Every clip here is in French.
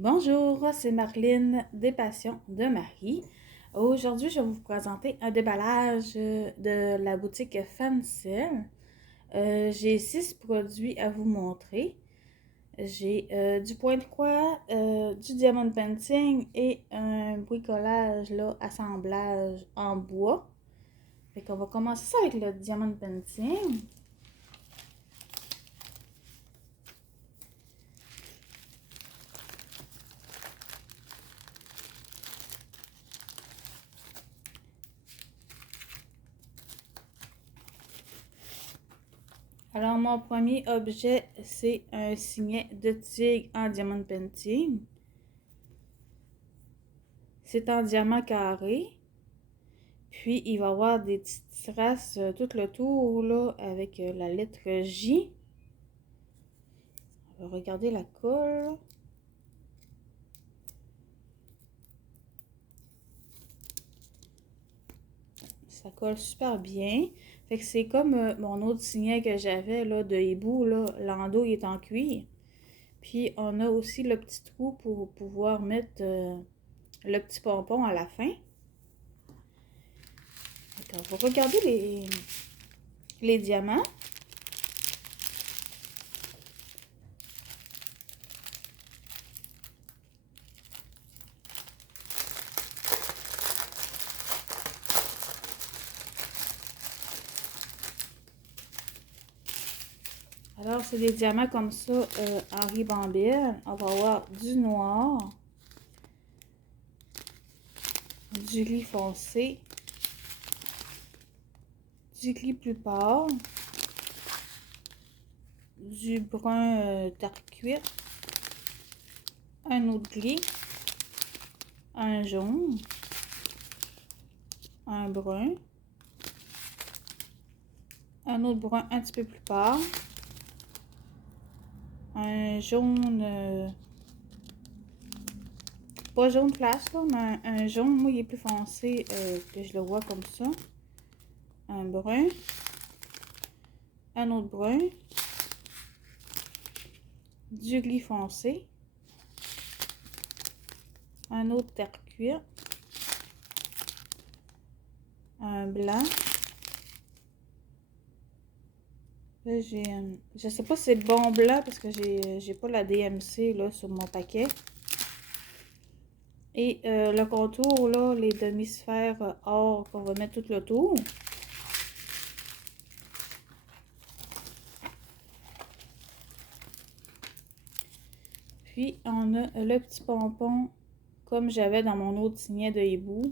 Bonjour, c'est Marlene des Passions de Marie. Aujourd'hui, je vais vous présenter un déballage de la boutique Fancel. J'ai 6 produits à vous montrer. J'ai du point de croix, du diamond painting et un bricolage, là, assemblage en bois. Fait qu'on va commencer ça avec le diamond painting. Alors, mon premier objet, c'est un signet de tigre en diamond painting. C'est en diamant carré. Puis, il va y avoir des petites traces tout le tour, là, avec la lettre J. On va regarder la colle. Ça colle super bien. Fait que c'est comme mon autre signet que j'avais, là, de hibou, là. L'endos, il est en cuir. Puis, on a aussi le petit trou pour pouvoir mettre le petit pompon à la fin. Donc, on va regarder les diamants. Alors, c'est des diamants comme ça en ribambelle. On va avoir du noir, du gris foncé, du gris plus pâle, du brun dark cuir, un autre gris, un jaune, un brun, un autre brun un petit peu plus pâle, un jaune, pas jaune flash là, mais un jaune, moi il est plus foncé que je le vois comme ça, un brun, un autre brun, du gris foncé, un autre terre cuir, un blanc. Là, je sais pas si c'est le bon blanc parce que j'ai pas la DMC là, sur mon paquet. Et le contour, là, les demi-sphères or qu'on va mettre tout le tour. Puis, on a le petit pompon comme j'avais dans mon autre signet de hibou.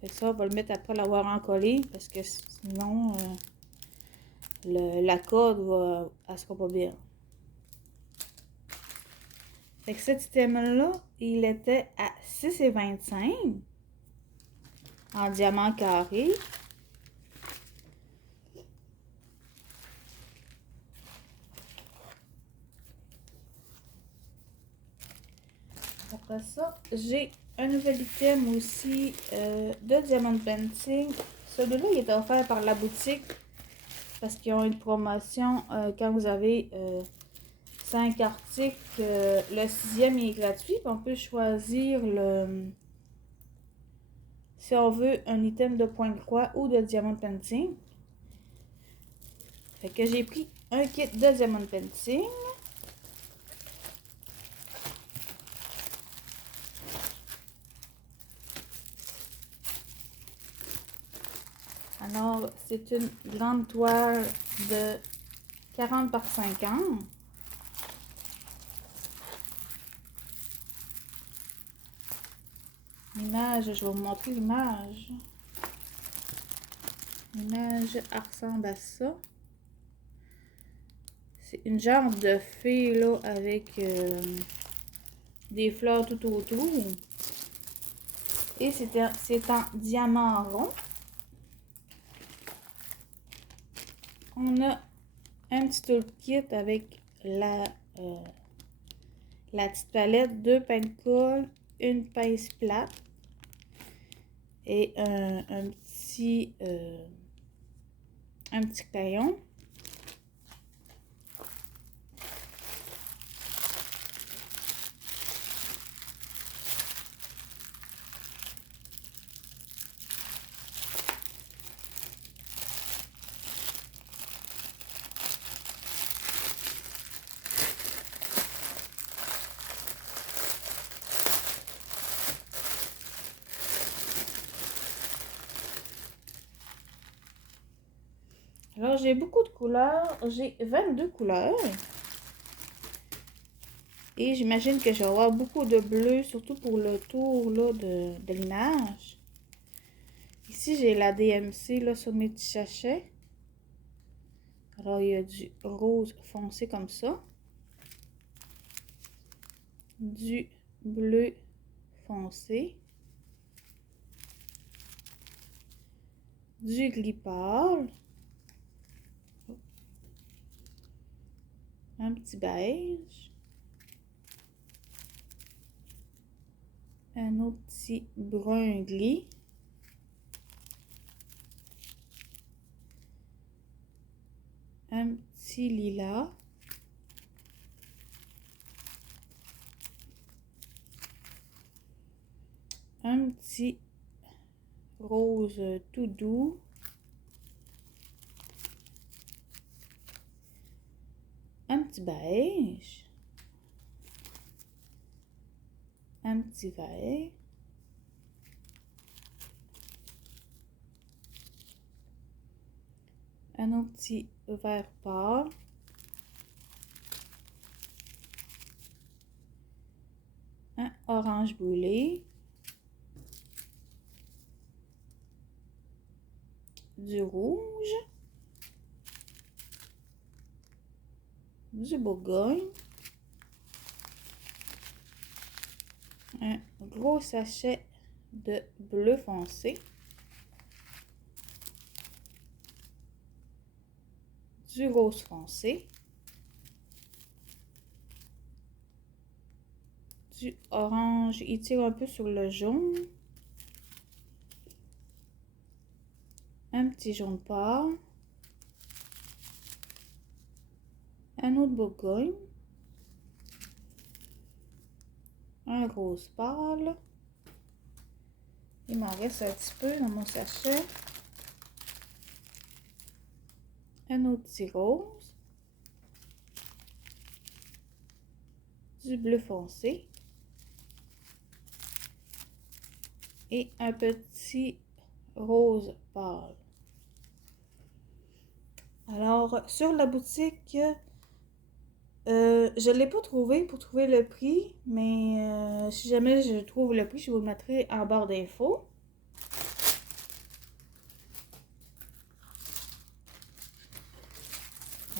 Fait que ça, on va le mettre après l'avoir encollé parce que sinon, la corde va, elle sera pas bien. Fait que cet item-là, il était à 6,25 en diamant carré. Après ça, j'ai un nouvel item aussi de diamond painting. Celui-là, il est offert par la boutique parce qu'ils ont une promotion quand vous avez 5 articles. Le 6e est gratuit. On peut choisir si on veut un item de point de croix ou de diamond painting. Fait que j'ai pris un kit de diamond painting. Alors, c'est une grande toile de 40 par 50. L'image, je vais vous montrer l'image. L'image ressemble à ça. C'est une genre de fée là avec des fleurs tout autour. Et c'est en diamant rond. On a un petit toolkit avec la petite palette, 2 pains de colle, une pince plate et un petit crayon. Alors, j'ai beaucoup de couleurs. J'ai 22 couleurs. Et j'imagine que je vais avoir beaucoup de bleu, surtout pour le tour là, de l'image. Ici, j'ai la DMC là, sur mes petits sachets. Alors, il y a du rose foncé comme ça. Du bleu foncé. Du gris pâle. Un petit beige. Un autre petit brun gris. Un petit lilas. Un petit rose tout doux. Un petit beige. Un petit vert. Un autre petit vert pâle. Un orange brûlé. Du rouge. Du Bourgogne. Un gros sachet de bleu foncé. Du rose foncé. Du orange, il tire un peu sur le jaune. Un petit jaune pâle. Un autre Bourgogne. Un rose pâle. Il m'en reste un petit peu dans mon sachet. Un autre petit rose. Du bleu foncé. Et un petit rose pâle. Alors, sur la boutique, je ne l'ai pas trouvé pour trouver le prix, mais si jamais je trouve le prix, je vous le mettrai en barre d'infos.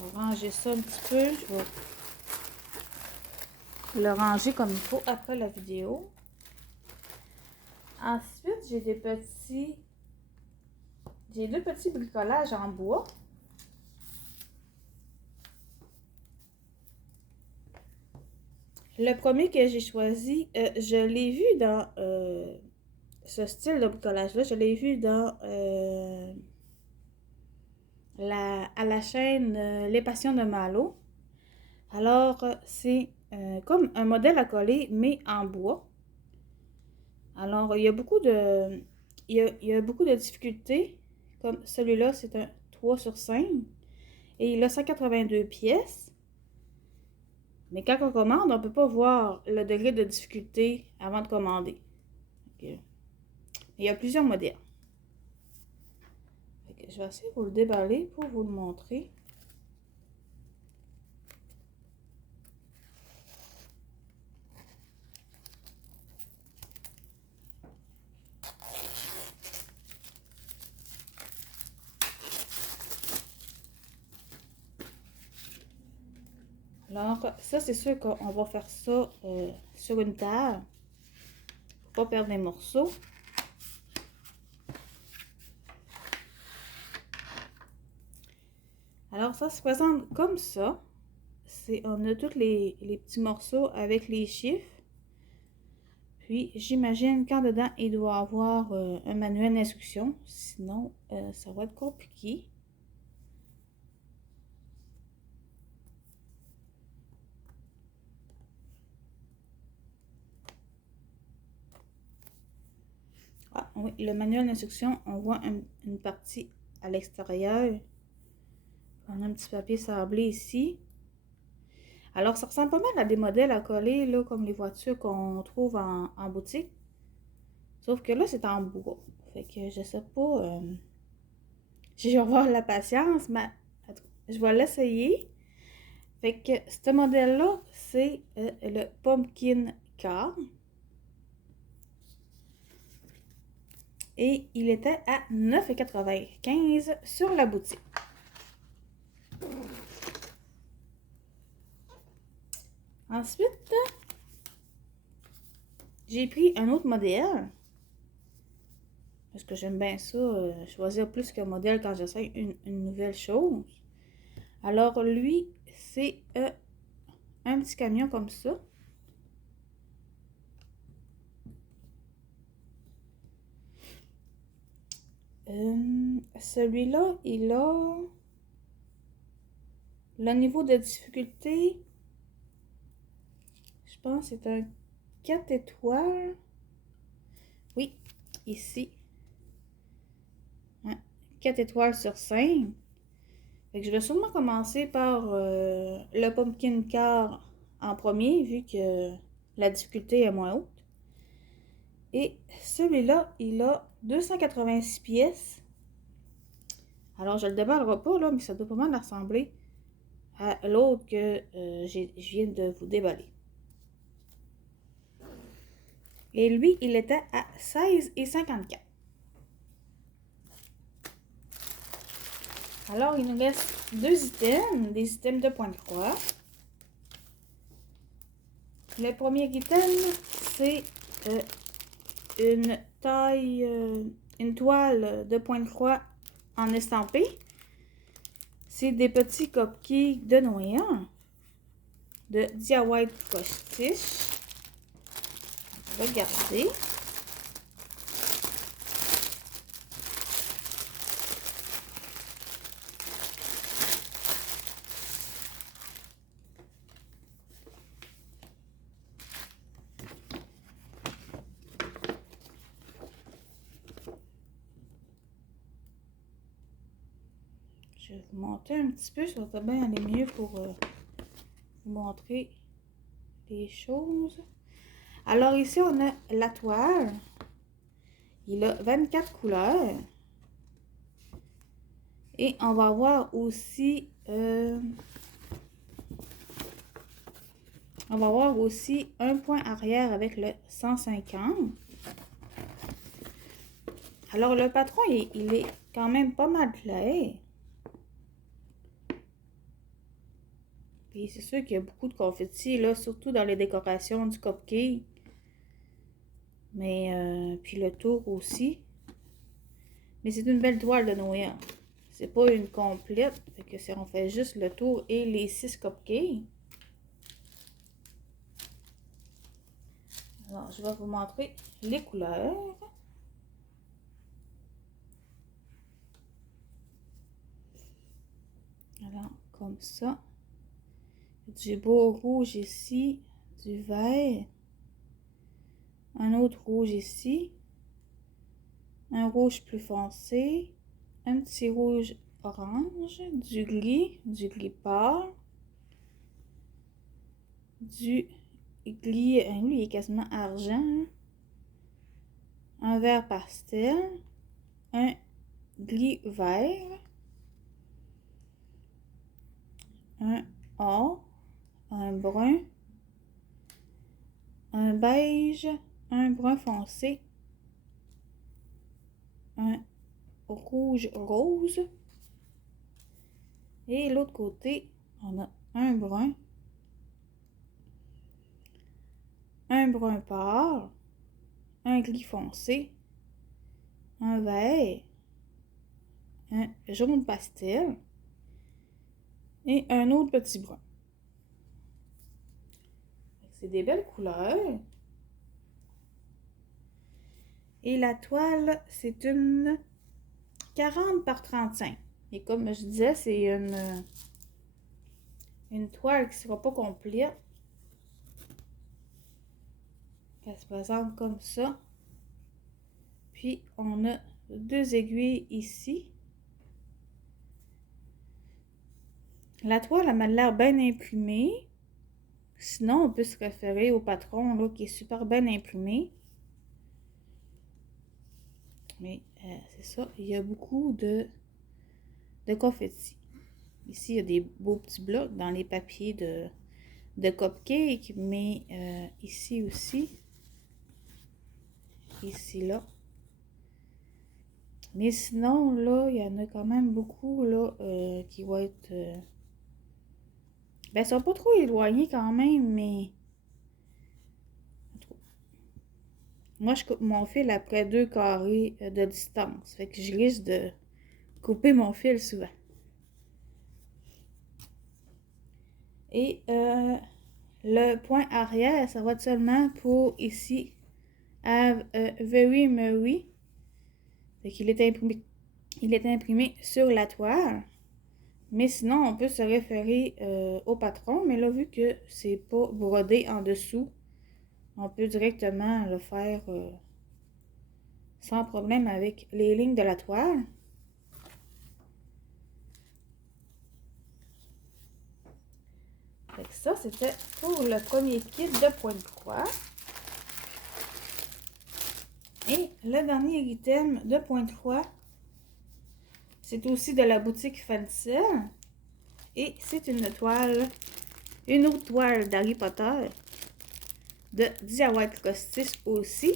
On va ranger ça un petit peu. Je vais le ranger comme il faut après la vidéo. Ensuite, j'ai deux petits bricolages en bois. Le premier que j'ai choisi, je l'ai vu dans ce style de bricolage-là. Je l'ai vu dans à la chaîne Les Passions de Malo. Alors, c'est comme un modèle à coller, mais en bois. Alors, il y a beaucoup de, il y a beaucoup de difficultés. Comme celui-là, c'est un 3 sur 5. Et il a 182 pièces. Mais quand on commande, on ne peut pas voir le degré de difficulté avant de commander. Okay. Il y a plusieurs modèles. Okay, je vais essayer de vous le déballer pour vous le montrer. Alors, ça, c'est sûr qu'on va faire ça sur une table pour ne pas perdre les morceaux. Alors, ça se présente comme ça. On a tous les petits morceaux avec les chiffres. Puis, j'imagine qu'en dedans, il doit y avoir un manuel d'instruction. Sinon, ça va être compliqué. Ah oui, le manuel d'instruction, on voit une partie à l'extérieur. On a un petit papier sablé ici. Alors, ça ressemble pas mal à des modèles à coller, là, comme les voitures qu'on trouve en boutique. Sauf que là, c'est en bois. Fait que je sais pas Je vais avoir la patience, mais je vais l'essayer. Fait que ce modèle-là, c'est le Pumpkin Car. Et il était à 9,95 sur la boutique. Ensuite, j'ai pris un autre modèle. Parce que j'aime bien ça, choisir plus qu'un modèle quand j'essaie une nouvelle chose. Alors lui, c'est un petit camion comme ça. Celui-là, il a le niveau de difficulté, je pense que c'est un 4 étoiles. Oui, ici. 4 étoiles sur 5. Fait que je vais sûrement commencer par le Pumpkin Car en premier, vu que la difficulté est moins haute. Et celui-là, il a 286 pièces. Alors, je le déballerai pas, là, mais ça doit pas mal ressembler à l'autre que je viens de vous déballer. Et lui, il était à 16,54. Alors, il nous reste deux items, des items de point de croix. Le premier item, c'est une toile de point de croix en estampé. C'est des petits cupcakes de Noël de DIY Postiche. Regardez. Je vais vous montrer un petit peu, ça va bien aller mieux pour vous montrer les choses. Alors ici, on a la toile. Il a 24 couleurs. Et on va avoir aussi un point arrière avec le 150. Alors le patron, il est quand même pas mal clair. Puis c'est sûr qu'il y a beaucoup de confettis là, surtout dans les décorations du cupcake. Mais puis le tour aussi. Mais c'est une belle toile de Noël. C'est pas une complète. Fait que on fait juste le tour et les 6 cupcakes. Alors, je vais vous montrer les couleurs. Alors, comme ça. Du beau rouge ici, du vert. Un autre rouge ici. Un rouge plus foncé. Un petit rouge orange. Du gris pâle. Du gris, lui il est quasiment argent. Un vert pastel. Un gris vert. Un or. Un brun. Un beige. Un brun foncé. Un rouge rose. Et l'autre côté, on a un brun pâle, un gris foncé, un vert, un jaune pastel et un autre petit brun. C'est des belles couleurs. Et la toile, c'est une 40 par 35. Et comme je disais, c'est une toile qui ne sera pas complète. Elle se présente comme ça. Puis, on a deux aiguilles ici. La toile, elle m'a l'air bien imprimée. Sinon, on peut se référer au patron là, qui est super bien imprimé. Mais c'est ça, il y a beaucoup de de confetti. Ici, il y a des beaux petits blocs dans les papiers de cupcake, mais ici aussi, ici, là. Mais sinon, là, il y en a quand même beaucoup, là, qui vont être... ben, ils sont pas trop éloignés quand même, mais... Moi, je coupe mon fil après 2 carrés de distance. Fait que je risque de couper mon fil souvent. Et le point arrière, ça va être seulement pour ici. Have a very merry. Fait qu'il est imprimé. Il est imprimé sur la toile. Mais sinon, on peut se référer au patron. Mais là, vu que c'est pas brodé en dessous, on peut directement le faire sans problème avec les lignes de la toile. Fait que ça, c'était pour le premier kit de point de croix. Et le dernier item de point de croix, c'est aussi de la boutique Fancel. Et c'est une autre toile d'Harry Potter de Dia White Costis aussi.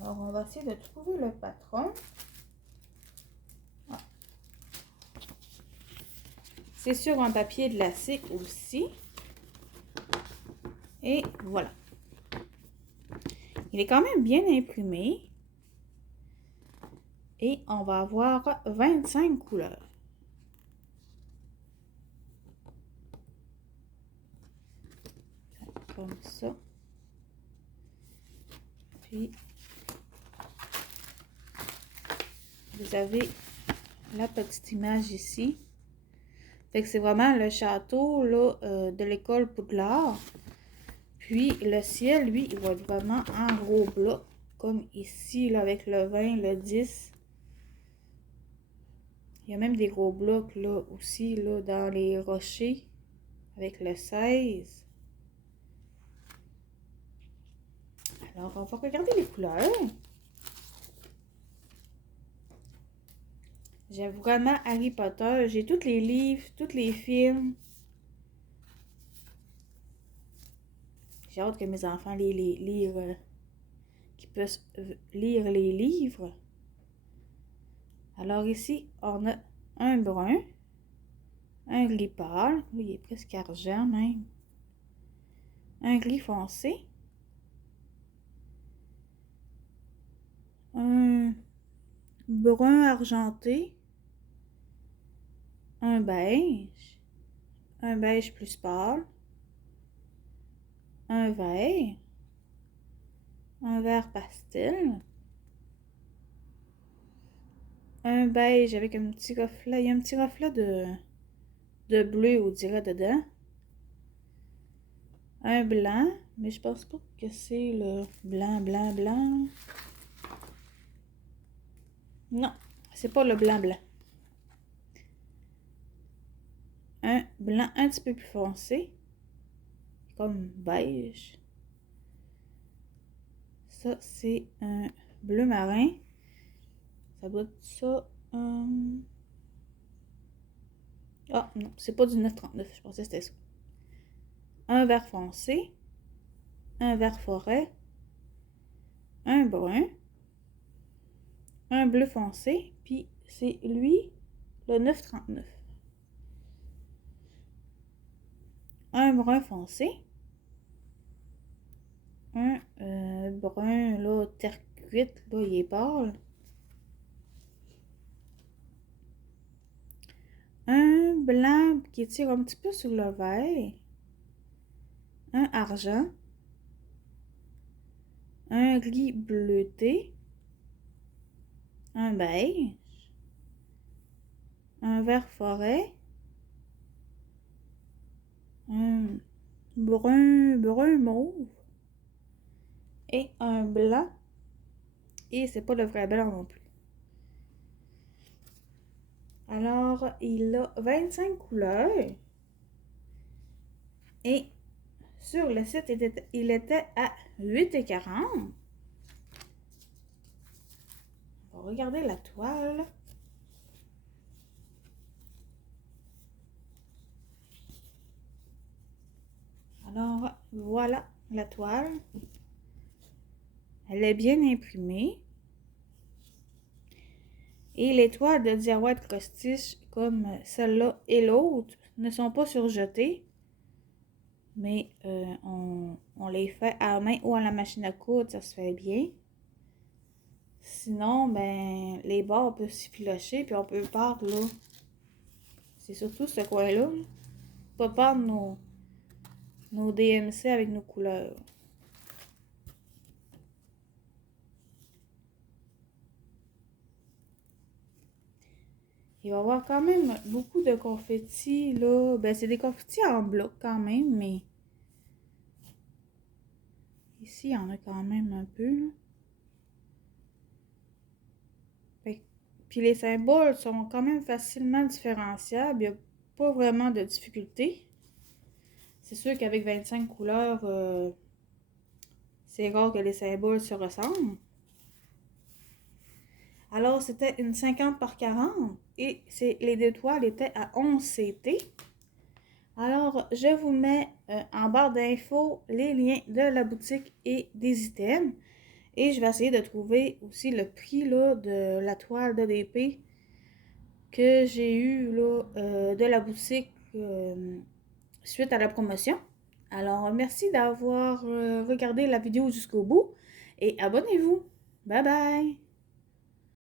Alors, on va essayer de trouver le patron. Ah. C'est sur un papier glacé aussi. Et voilà. Il est quand même bien imprimé. Et on va avoir 25 couleurs. Comme ça. Puis, vous avez la petite image ici. Fait que c'est vraiment le château là, de l'école Poudlard. Puis le ciel, lui, il va être vraiment en gros bloc. Comme ici, là, avec le 20, le 10. Il y a même des gros blocs là aussi, là, dans les rochers. Avec le 16. Alors, on va regarder les couleurs. J'aime vraiment Harry Potter. J'ai tous les livres, tous les films. J'ai hâte que mes enfants lire, qu'ils puissent lire les livres. Alors ici, on a un brun, un gris pâle, lui il est presque argent même, un gris foncé, un brun argenté, un beige plus pâle, un vert pastel, un beige avec un petit reflet, il y a un petit reflet de bleu, on dirait, dedans. Un blanc, mais je pense pas que c'est le blanc. Non, c'est pas le blanc. Un blanc un petit peu plus foncé, comme beige. Ça, c'est un bleu marin. Ça doit être ça. Ah, non, c'est pas du 939, je pensais que c'était ça. Un vert foncé, un vert forêt, un brun, un bleu foncé, puis c'est lui, le 939. Un brun foncé, un brun, là, terre cuite, là, il est pâle. Un blanc qui tire un petit peu sur le vert. Un argent. Un gris bleuté. Un beige. Un vert forêt. Un brun mauve. Et un blanc. Et c'est pas le vrai blanc non plus. Alors, il a 25 couleurs. Et sur le site, il était à 8,40 $. On va regarder la toile. Alors, voilà la toile. Elle est bien imprimée. Et les toiles de Diawat Costis, comme celle-là et l'autre, ne sont pas surjetées. Mais on les fait à la main ou à la machine à coudre, ça se fait bien. Sinon, ben, les bords peuvent s'effilocher, puis on peut perdre, là. C'est surtout ce coin-là. Pas perdre nos DMC avec nos couleurs. Il va y avoir quand même beaucoup de confettis, là. Ben, c'est des confettis en bloc quand même, mais... Ici, il y en a quand même un peu, là. Puis les symboles sont quand même facilement différenciables. Il n'y a pas vraiment de difficulté. C'est sûr qu'avec 25 couleurs, c'est rare que les symboles se ressemblent. Alors, c'était une 50 par 40 et les deux toiles étaient à 11 CT. Alors, je vous mets en barre d'infos les liens de la boutique et des items. Et je vais essayer de trouver aussi le prix là, de la toile d'ADP que j'ai eu là, de la boutique suite à la promotion. Alors, merci d'avoir regardé la vidéo jusqu'au bout et abonnez-vous. Bye bye!